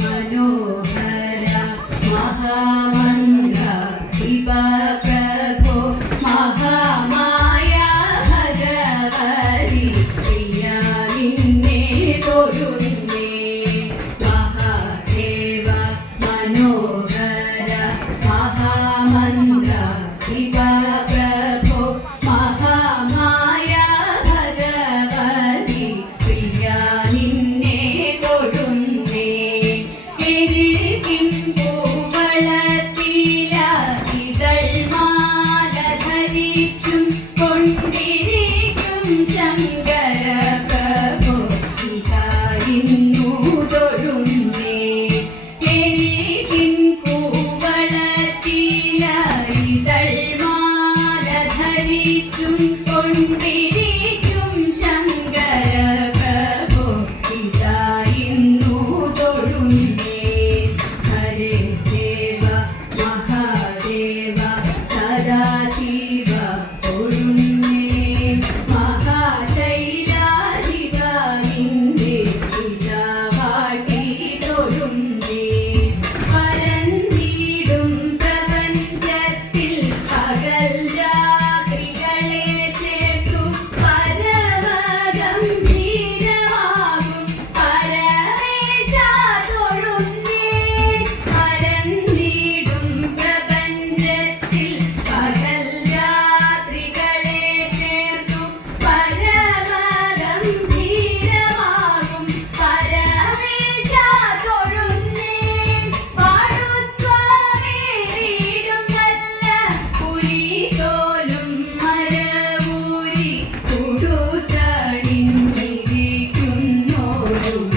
മനോഹര മഹാമന്ത്ര പ്രഭോ മഹാമായ ഭഗവതി പ്രിയ നിന്നെ തൊഴുന്നേ മഹാദേവ മനോഹര മഹാമന്ത്ര പ്രഭോ മഹാമായ ഭഗവതി പ്രിയ നിന്നെ തൊഴുന്നേ മാല ധരിച്ചും കൊണ്ടിരിക്കും ശങ്കര പ്രഭോ ഇതായിരുന്നു തൊഴുന്നേ മാല ധരിച്ചും കൊണ്ടിരിക്കും ശങ്കര പ്രഭോ ഇതായിരുന്നു തൊഴുന്നേ ഹരേ ദേവ മഹാദേവ സദാശിവ തൊഴുന്നേ മഹാശൈലാധിപ നിന്റെ ഇതാവാട്ടി തൊഴുന്നേ പരന്നിടും പ്രപഞ്ചത്തിൽ പകൽ രാത്രികളെ ചേർത്തു പരമഗംഭീരമാകും പരമേശ തൊഴുന്നേ പരന്നിടും പ്രപഞ്ചത്തിൽ പകൽ രാത്രികളെ ചേർത്തു പരമഗംഭീരമാകും പരമേശ തൊഴുന്നേ പാടുത്വമേറിയിടും നല്ല പുലിതോലും മരവൂരി കൊടുത്തണിഞ്ഞിരിക്കുന്നോരു